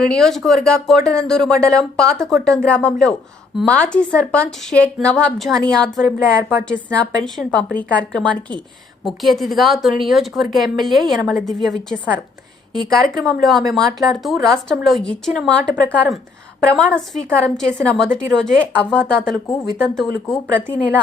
తుని నియోజకవర్గ కోటనందూరు మండలం పాతకొట్టం గ్రామంలో మాజీ సర్పంచ్ షేక్ నవాబ్ జానీ ఆధ్వర్యంలో ఏర్పాటు చేసిన పెన్షన్ పంపిణీ కార్యక్రమానికి ముఖ్య అతిథిగా తొలి నియోజకవర్గ ఎమ్మెల్యే యనమల దివ్య విచ్చేశారు. ఈ కార్యక్రమంలో ఆమె మాట్లాడుతూ రాష్ట్రంలో ఇచ్చిన మాట ప్రకారం ప్రమాణ స్వీకారం చేసిన మొదటి రోజే అవ్వాతాతలకు వితంతువులకు ప్రతి నెల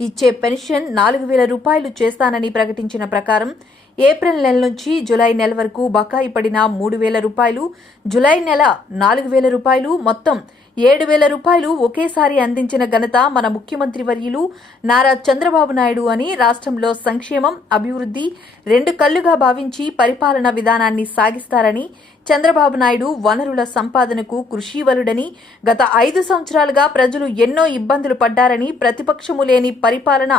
ఇచ్చే పెన్షన్ నాలుగు వేల రూపాయలు చేస్తానని ప్రకటించిన ప్రకారం ఏప్రిల్ నెల నుంచి జులై నెల వరకు బకాయి పడిన మూడు వేల రూపాయలు జులై నెల నాలుగు వేల రూపాయలు మొత్తం ఏడు వేల రూపాయలు ఒకేసారి అందించిన ఘనత మన ముఖ్యమంత్రి వర్యులు నారా చంద్రబాబు నాయుడు అని రాష్ట్రంలో సంక్షేమం అభివృద్ధి రెండు కళ్ళుగా భావించి పరిపాలన విధానాన్ని సాగిస్తారని చంద్రబాబు నాయుడు వనరుల సంపాదనకు కృషివలుడని గత ఐదు సంవత్సరాలుగా ప్రజలు ఎన్నో ఇబ్బందులు పడ్డారని ప్రతిపక్షము లేని పరిపాలన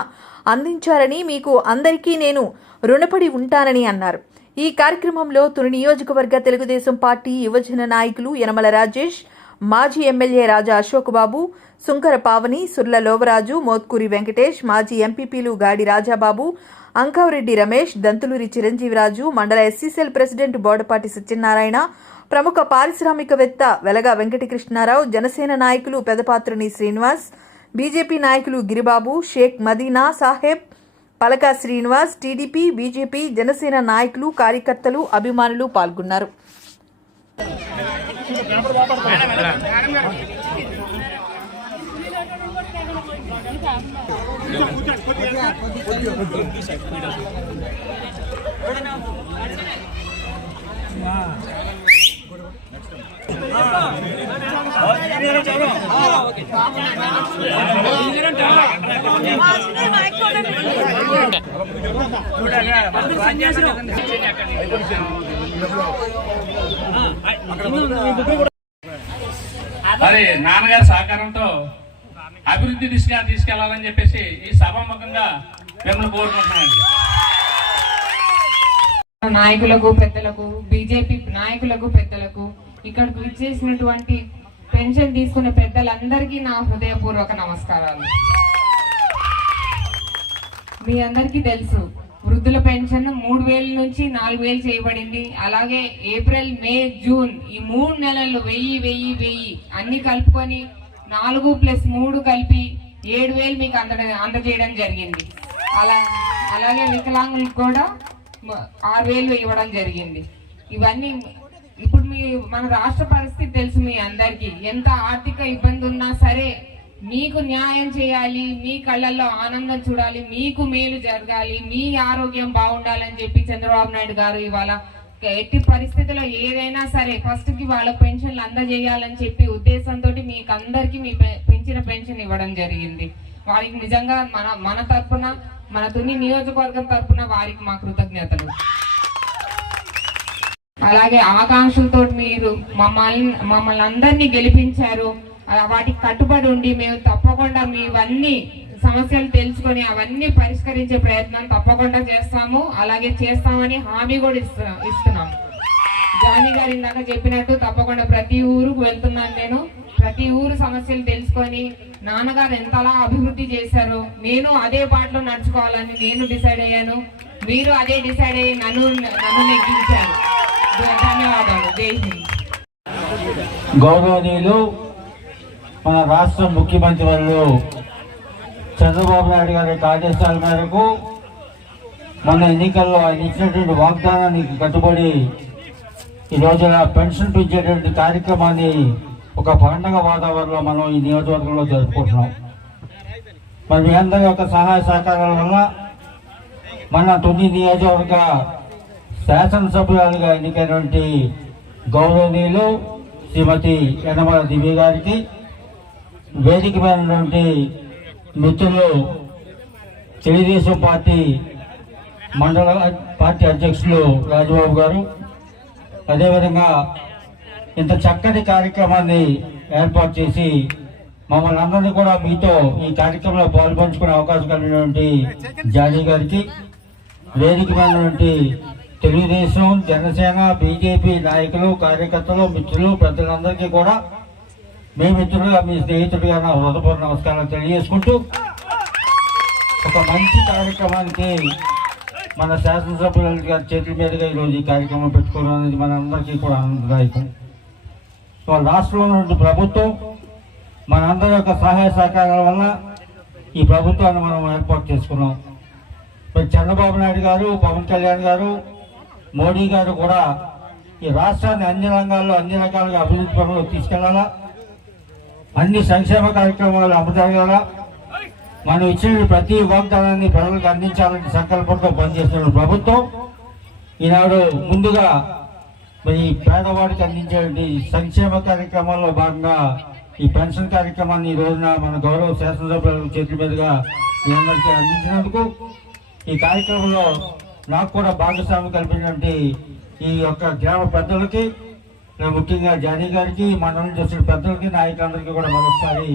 అందించారని మీకు అందరికీ నేను రుణపడి ఉంటానని అన్నారు. ఈ కార్యక్రమంలో తుని నియోజకవర్గ తెలుగుదేశం పార్టీ యువజన నాయకులు యనమల రాజేష్ మాజీ ఎమ్మెల్యే రాజా అశోక్ బాబు సుంకర పావని సుర్ల లోవరాజు మోత్కూరి వెంకటేష్ మాజీ ఎంపీపీలు గాడి రాజాబాబు అంకవరెడ్డి రమేష్ దంతులూరి చిరంజీవిరాజు మండల ఎస్సీసీఎల్ ప్రెసిడెంట్ బోడపాటి సత్యనారాయణ ప్రముఖ పారిశ్రామికవేత్త వెలగా వెంకటకృష్ణారావు జనసేన నాయకులు పెదపాత్రుని శ్రీనివాస్ బీజేపీ నాయకులు గిరిబాబు షేక్ మదీనా సాహెబ్ పలకా శ్రీనివాస్ టీడీపీ బీజేపీ జనసేన నాయకులు కార్యకర్తలు అభిమానులు పాల్గొన్నారు. మరి నాన్నగారి సహకారంతో అభివృద్ధి దిశగా తీసుకెళ్ళాలని చెప్పేసి ఈ సభాముఖంగా మిమ్మల్ని కోరుకుంటున్నాను. నాయకులకు పెద్దలకు బీజేపీ నాయకులకు పెద్దలకు ఇక్కడికి విచ్చేసినటువంటి పెన్షన్ తీసుకునే పెద్దలందరికీ నా హృదయపూర్వక నమస్కారాలు. మీ అందరికీ తెలుసు వృద్ధుల పెన్షన్ మూడు వేల నుంచి నాలుగు వేలు చేయబడింది. అలాగే ఏప్రిల్ మే జూన్ ఈ మూడు నెలలు వెయ్యి వెయ్యి వెయ్యి అన్ని కలుపుకొని నాలుగు ప్లస్ మూడు కలిపి ఏడు వేలు మీకు అంద అందజేయడం జరిగింది. అలా అలాగే వికలాంగులకు కూడా ఆరు వేలు ఇవ్వడం జరిగింది. ఇవన్నీ మీ మన రాష్ట్ర పరిస్థితి తెలుసు మీ అందరికీ. ఎంత ఆర్థిక ఇబ్బంది ఉన్నా సరే మీకు న్యాయం చేయాలి మీ కళ్ళల్లో ఆనందం చూడాలి మీకు మేలు జరగాలి మీ ఆరోగ్యం బాగుండాలని చెప్పి చంద్రబాబు నాయుడు గారు ఇవాళ ఎట్టి పరిస్థితుల్లో ఏదైనా సరే ఫస్ట్కి వాళ్ళ పెన్షన్లు అందజేయాలని చెప్పి ఉద్దేశంతో మీకు అందరికి మీ పె- పెంచిన పెన్షన్ ఇవ్వడం జరిగింది. వారికి నిజంగా మన మన తరఫున మన తుని నియోజకవర్గం తరఫున వారికి మా కృతజ్ఞతలు. అలాగే ఆకాంక్షలతో మీరు మమ్మల్ని మమ్మల్ని అందరినీ గెలిపించారు. వాటికి కట్టుబడి ఉండి మేము తప్పకుండా మీవన్నీ సమస్యలు తెలుసుకొని అవన్నీ పరిష్కరించే ప్రయత్నం తప్పకుండా చేస్తాము. అలాగే చేస్తామని హామీ కూడా ఇస్తు- ఇస్తున్నాం. జానీ గారు ఇందాక చెప్పినట్టు తప్పకుండా ప్రతి ఊరుకు వెళ్తున్నాను నేను. ప్రతి ఊరు సమస్యలు తెలుసుకొని నాన్నగారు ఎంతలా అభివృద్ధి చేశారు నేను అదే బాటలో నడుచుకోవాలని నేను డిసైడ్ అయ్యాను. మీరు అదే డిసైడ్ అయ్యి నన్ను నన్ను నెగ్గించారు. గౌరవనీయులు మన రాష్ట్ర ముఖ్యమంత్రి వారు చంద్రబాబు నాయుడు గారి యొక్క ఆదేశాల మేరకు మొన్న ఎన్నికల్లో ఆయన ఇచ్చినటువంటి వాగ్దానానికి కట్టుబడి ఈ రోజున పెన్షన్ పెంచేటువంటి కార్యక్రమాన్ని ఒక పండగ వాతావరణంలో మనం ఈ నియోజకవర్గంలో జరుపుకుంటున్నాం. మరి మీ అందరి యొక్క సహాయ సహకారాల వల్ల మన తొమ్మిది నియోజకవర్గ శాసనసభ్యులుగా ఎన్నికైనటువంటి గౌరవనీయులు శ్రీమతి యనమల దివ్య గారికి వేదిక మీదటువంటి మిత్రులు తెలుగుదేశం పార్టీ మండల పార్టీ అధ్యక్షులు రాజబాబు గారు. అదేవిధంగా ఇంత చక్కటి కార్యక్రమాన్ని ఏర్పాటు చేసి మమ్మల్ని అందరినీ కూడా మీతో ఈ కార్యక్రమంలో పాల్పంచుకునే అవకాశం కలిగినటువంటి జానీ గారికి వేదిక మీదటువంటి తెలుగుదేశం జనసేన బీజేపీ నాయకులు కార్యకర్తలు మిత్రులు ప్రజలందరికీ కూడా మీ మిత్రులుగా మీ స్నేహితుడిగా నా హృదయపూర్వ నమస్కారం తెలియజేసుకుంటూ ఒక మంచి కార్యక్రమానికి మన శాసనసభ్యుల గారి చేతుల మీదుగా ఈరోజు ఈ కార్యక్రమం పెట్టుకోవడం అనేది మన అందరికీ కూడా ఆనందదాయకం. ఇవాళ రాష్ట్రంలో ఉన్న ప్రభుత్వం మనందరి యొక్క సహాయ సహకారాల వల్ల ఈ ప్రభుత్వాన్ని మనం ఏర్పాటు చేసుకున్నాం. మరి చంద్రబాబు నాయుడు గారు పవన్ కళ్యాణ్ గారు మోడీ గారు కూడా ఈ రాష్ట్రాన్ని అన్ని రంగాల్లో అన్ని రకాలుగా అభివృద్ధి పనులు తీసుకెళ్ళాలా? అన్ని సంక్షేమ కార్యక్రమాలు అమలు జరగాలా? మనం ఇచ్చిన ప్రతి వాగ్దానాన్ని ప్రజలకు అందించాలని సంకల్పంతో పనిచేస్తున్న ప్రభుత్వం ఈనాడు ముందుగా మరి పేదవాడికి అందించే సంక్షేమ కార్యక్రమాల్లో భాగంగా ఈ పెన్షన్ కార్యక్రమాన్ని ఈ రోజున మన గౌరవ శాసనసభ్యుల చేతుల మీదుగా మీ అందరికీ అందించినందుకు ఈ కార్యక్రమంలో నాకు కూడా భాగస్వామ్యం కల్పించినటువంటి ఈ యొక్క గ్రామ పెద్దలకి ముఖ్యంగా జానీ గారికి మండలం చేసిన పెద్దలకి నాయకులందరికీ కూడా మరొకసారి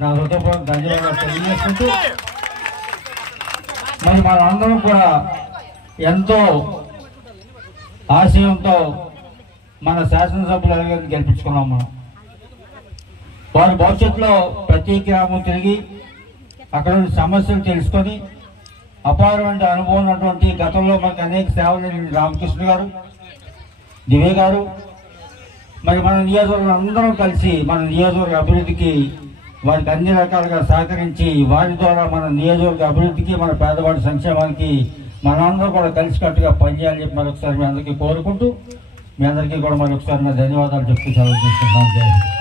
నా హృదయపూర్వక ధన్యవాదాలు తెలియజేసుకుంటూ మరి మనందరం కూడా ఎంతో ఆశయంతో మన శాసనసభ్యులు గెలిపించుకున్నాం మనం. వారి భవిష్యత్తులో ప్రతి గ్రామం తిరిగి అక్కడ ఉన్న సమస్యలు తెలుసుకొని అపారమైన అనుభవం ఉన్నటువంటి గతంలో మనకు అనేక సేవలు రామకృష్ణ గారు దివే గారు. మరి మన నియోజకవర్గం అందరం కలిసి మన నియోజకవర్గ అభివృద్ధికి వారికి అన్ని రకాలుగా సహకరించి వారి ద్వారా మన నియోజకవర్గ అభివృద్ధికి మన పేదవాడి సంక్షేమానికి మనందరం కూడా కలిసికట్టుగా పనిచేయాలని చెప్పి మరొకసారి మీ అందరికీ కోరుకుంటూ మీ అందరికీ కూడా మరొకసారి నా ధన్యవాదాలు చెప్తూ సెలవు తీసుకుంటాను